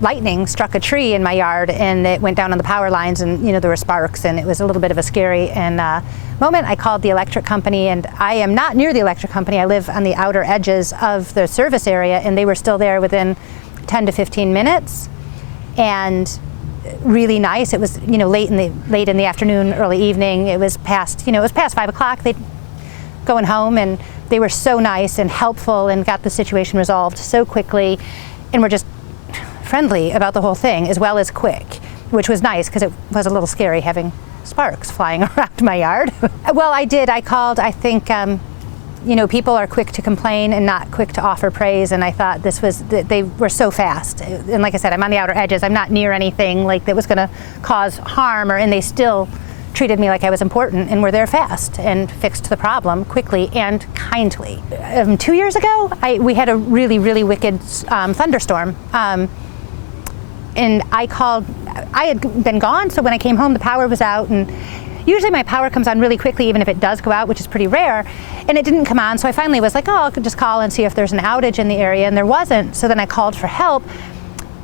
lightning struck a tree in my yard and it went down on the power lines, and there were sparks, and it was a little bit of a scary moment. I called the electric company, and I am not near the electric company. I live on the outer edges of the service area, and they were still there within 10 to 15 minutes, and really nice. It was late in the afternoon, early evening. It was past 5 o'clock. They going home, and they were so nice and helpful and got the situation resolved so quickly, and were just friendly about the whole thing, as well as quick, which was nice because it was a little scary having sparks flying around my yard. Well, I did. I called. I think people are quick to complain and not quick to offer praise, and I thought they were so fast. And like I said, I'm on the outer edges. I'm not near anything like that was going to cause harm, and they still treated me like I was important and were there fast and fixed the problem quickly and kindly. 2 years ago, we had a really, really wicked thunderstorm. And I had been gone, so when I came home, the power was out, and usually my power comes on really quickly, even if it does go out, which is pretty rare, and it didn't come on, so I finally was like, oh, I could just call and see if there's an outage in the area, and there wasn't, so then I called for help,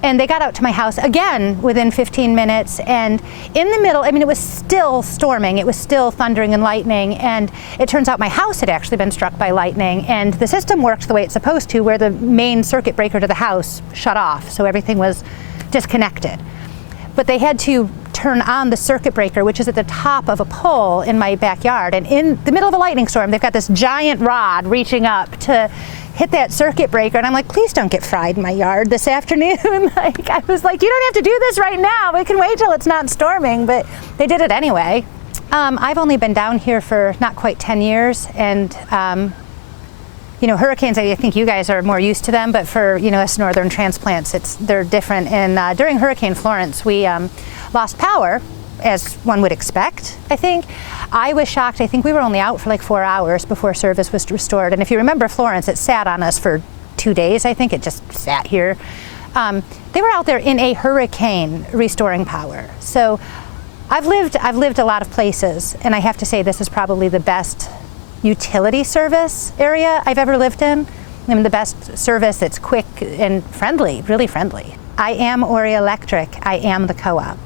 and they got out to my house again within 15 minutes, and in the middle, it was still storming, it was still thundering and lightning, and it turns out my house had actually been struck by lightning, and the system worked the way it's supposed to, where the main circuit breaker to the house shut off, so everything was disconnected. But they had to turn on the circuit breaker, which is at the top of a pole in my backyard. And in the middle of a lightning storm, they've got this giant rod reaching up to hit that circuit breaker. And I'm like, please don't get fried in my yard this afternoon. I was like, you don't have to do this right now. We can wait till it's not storming. But they did it anyway. I've only been down here for not quite 10 years. And hurricanes, I think you guys are more used to them, but for, us northern transplants, they're different. And during Hurricane Florence, we lost power, as one would expect, I think. I was shocked. I think we were only out for like 4 hours before service was restored. And if you remember Florence, it sat on us for 2 days, I think. It just sat here. They were out there in a hurricane restoring power. So I've lived a lot of places, and I have to say this is probably the best utility service area I've ever lived in. The best service. It's quick and friendly, really friendly. I am Horry Electric. I am the co-op.